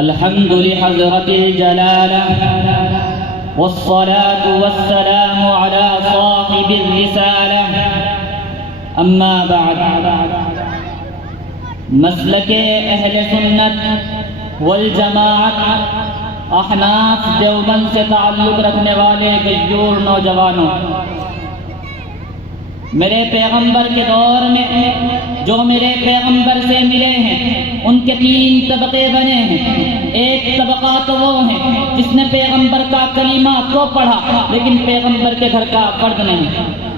الحمد لحضرت الجلالة والصلاة والسلام على صاحب الرسالة اما بعد مسلک اہل سنت والجماعت احناف دیوبند سے تعلق رکھنے والے غیور نوجوانوں، میرے پیغمبر کے دور میں جو میرے پیغمبر سے ملے ہیں ان کے 3 طبقے بنے ہیں۔ ایک طبقہ تو وہ ہے جس نے پیغمبر کا کلمہ تو پڑھا لیکن پیغمبر کے گھر کا فرد نہیں،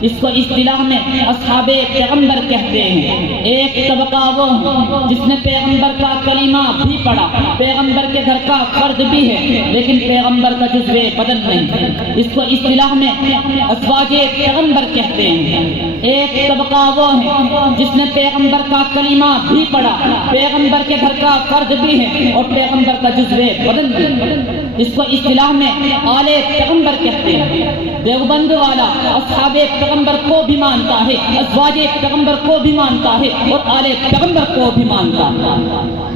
اس کو اصطلاح میں اصحاب پیغمبر کہتے ہیں۔ ایک طبقہ وہ ہے جس نے پیغمبر کا کلمہ بھی پڑھا، پیغمبر کے گھر کا فرد بھی ہے لیکن پیغمبر کا جزو بدن نہیں، اس کو اصطلاح میں ازواج پیغمبر کہتے ہیں۔ ایک طبقہ وہ ہے جس نے پیغمبر کا کلمہ بھی پڑھا، پیغمبر کے گھر کا فرد بھی ہے اور پیغمبر کا جزو بدن بھی ہے، اس کو اصطلاح میں آل پیغمبر کہتے ہیں۔ دیوبند والا اصحاب پیغمبر کو بھی مانتا ہے، ازواج پیغمبر کو بھی مانتا ہے اور آل پیغمبر کو بھی مانتا ہے۔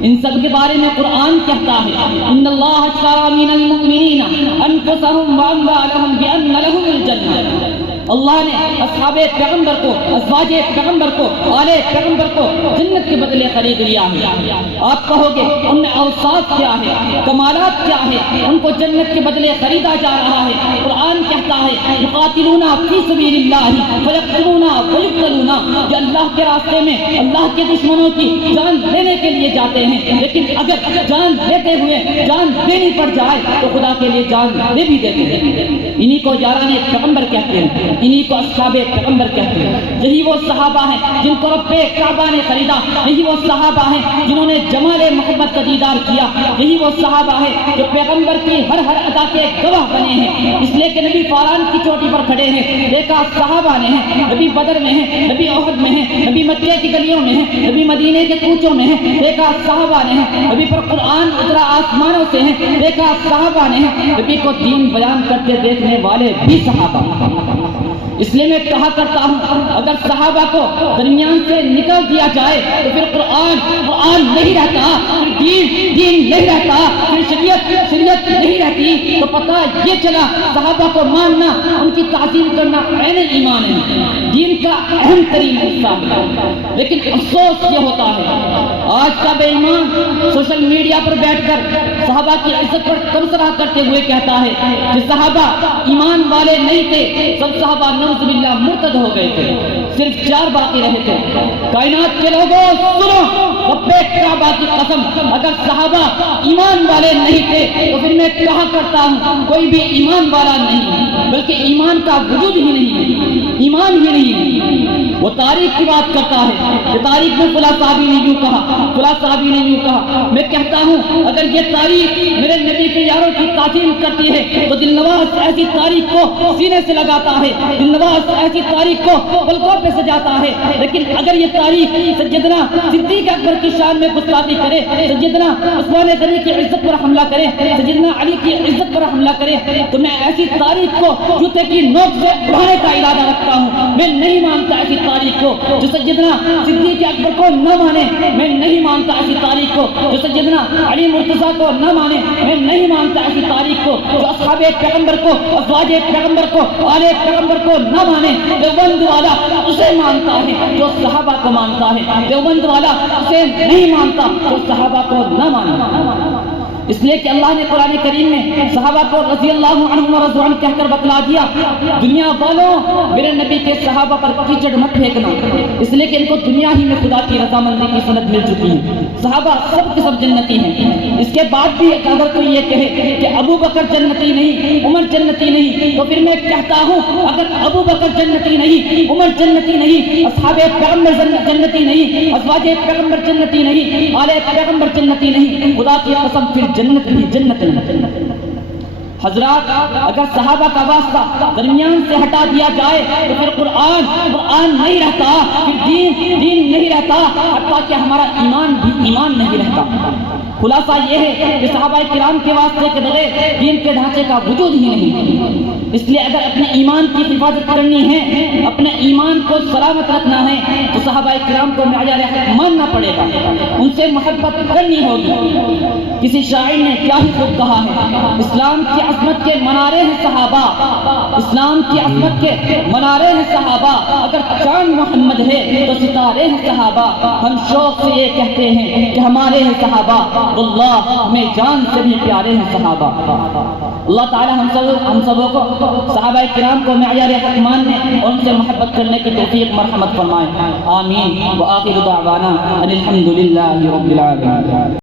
ان سب کے بارے میں قرآن کہتا ہے ان اللہ اشتری من المؤمنین انفسهم واموالهم بان لهم الجنہ۔ اللہ نے اصحاب پیغمبر کو، ازواج پیغمبر کو، آل پیغمبر کو جنت کے بدلے خرید لیا ہے۔ آپ کہو گے ان میں اوصاف کیا ہے، کمالات کیا ہے، ان کو جنت کے بدلے خریدا جا رہا ہے۔ قرآن کہتا ہے یقاتلون فی سبیل اللہ فیقتلون ویقتلون، کہ اللہ کے راستے میں اللہ کے دشمنوں کی جان لینے کے لیے جاتے ہیں، لیکن اگر جان لیتے ہوئے جان دینی پڑ جائے تو خدا کے لیے جان دے بھی دیتے ہیں۔ انہی کو یاران پیغمبر کہتے ہیں، انہی کو اصحاب پیغمبر کہتے ہیں۔ یہی وہ صحابہ ہیں جن کو رب کعبہ نے خریدا، یہی وہ صحابہ ہیں جنہوں نے جمال محبت کا دیدار کیا، یہی وہ صحابہ ہیں جو پیغمبر کی ہر ادا کے گواہ بنے ہیں، اس لیے کہ نبی فاران کی چوٹی پر کھڑے ہیں، دیکھا صحابہ نے ہیں، نبی بدر میں ہیں، نبی احد میں ہیں، نبی مکے کی گلیوں میں ہیں، نبی مدینے کے کوچوں میں ہیں، دیکھا صحابہ نے ہیں، نبی پر قرآن اترا آسمانوں سے ہیں، دیکھا صحابہ نے ہیں، نبی کو دین بیان کرتے دیکھنے والے بھی صحابہ۔ اس لیے میں کہا کرتا ہوں اگر صحابہ کو درمیان سے نکل دیا جائے تو پھر قرآن نہیں رہتا، پھر دین نہیں رہتا، پھر شریعت نہیں رہتی۔ تو پتہ یہ چلا صحابہ کو ماننا، ان کی تعظیم کرنا عین ایمان ہے، دین کا اہم ترین حصہ ہے۔ لیکن افسوس یہ ہوتا ہے آج کا بے ایمان سوشل میڈیا پر بیٹھ کر صحابہ کی عزت پر تبصرہ کرتے ہوئے کہتا ہے کہ صحابہ ایمان والے نہیں تھے، سب صحابہ نعوذ باللہ مرتد ہو گئے تھے، صرف 4 باقی رہے تھے۔ کائنات کے لوگوں سنو، رب کعبہ کی قسم، اگر صحابہ ایمان والے نہیں تھے تو پھر میں کہا کرتا ہوں کوئی بھی ایمان والا نہیں، بلکہ ایمان کا وجود ہی نہیں ہے، ایمان ہی نہیں ہے۔ وہ تاریخ کی بات کرتا ہے کہ تاریخ میں فلاں صحابی نے یوں کہا، فلاں صحابی نے یوں کہا۔ میں کہتا ہوں اگر یہ تاریخ میرے نبی کے یاروں کی تعظیم کرتی ہے تو دل نواز ایسی تاریخ کو سینے سے لگاتا ہے، دل نواز ایسی تاریخ کو پلکوں پہ سجاتا ہے۔ لیکن اگر یہ تاریخ سیدنا صدیق اکبر کی شان میں گستاخی کرے، سیدنا عثمان غنی کی عزت پر حملہ کرے، سیدنا علی کی عزت پر حملہ کرے، تو میں ایسی تاریخ کو جوتے کی نوک سے اڑانے کا ارادہ رکھتا ہوں۔ میں نہیں مانتا ایسی تاریخ کو جو سیدنا صدیق اکبر کو نہ مانے، میں نہیں مانتا ایسی تاریخ کو جو سیدنا علی مرتضیٰ کو نہ مانے، میں نہیں مانتا ایسی تاریخ کو جو اصحاب پیغمبر کو، ازواج پیغمبر کو، آل پیغمبر کو نہ مانے۔ دیوبند والا اسے مانتا ہے جو صحابہ کو مانتا ہے، دیوبند والا اسے نہیں مانتا جو صحابہ کو نہ مانتا۔ اس لیے کہ اللہ نے قرآن کریم میں صحابہ کو رضی اللہ عنہم ورضوا عنہ کہہ کر بتلا دیا دنیا والوں میرے نبی کے صحابہ پر کیچڑ مت پھینکنا، اس لیے کہ ان کو دنیا ہی میں خدا کی رضامندی کی سند مل چکی ہے۔ صحابہ سب کے سب جنتی ہیں۔ اس کے بعد بھی اگر کوئی یہ کہے کہ ابو بکر جنتی نہیں، عمر جنتی نہیں، تو پھر میں کہتا ہوں اگر ابو بکر جنتی نہیں، عمر جنتی نہیں، اصحاب پیغمبر جنتی نہیں، ازواج پیغمبر جنتی نہیں، آل پیغمبر جنتی نہیں، خدا کی قسم پھر جنت بھی جنت نہیں۔ حضرات اگر صحابہ کا واسطہ درمیان سے ہٹا دیا جائے تو پھر قرآن نہیں رہتا، پھر دین نہیں رہتا، حتیٰ کہ ہمارا ایمان بھی ایمان نہیں رہتا۔ خلاصہ یہ ہے کہ صحابہ کرام کے واسطے کے بغیر دین کے ڈھانچے کا وجود ہی نہیں۔ اس لیے اگر اپنے ایمان کی حفاظت کرنی ہے، اپنے ایمان کو سلامت رکھنا ہے، تو صحابہ کرام کو معیار حق ماننا پڑے گا، ان سے محبت کرنی ہوگی۔ کسی شاعر نے کیا ہی خوب کہا ہے، اسلام کی عظمت کے منارے ہیں صحابہ، اسلام کی عظمت کے منارے ہیں صحابہ، اگر چاند محمد ہے تو ستارے ہیں صحابہ، ہم شوق سے یہ کہتے ہیں کہ ہمارے ہیں صحابہ، واللہ ہمیں جان سے بھی پیارے ہیں صحابہ۔ اللہ تعالی ہم سبوں کو صحابہ کرام کو معیار حق ماننے اور ان سے محبت کرنے کی توفیق مرحمت فرمائے، آمین۔ وآخر دعوانا ان الحمد للہ رب العالمین۔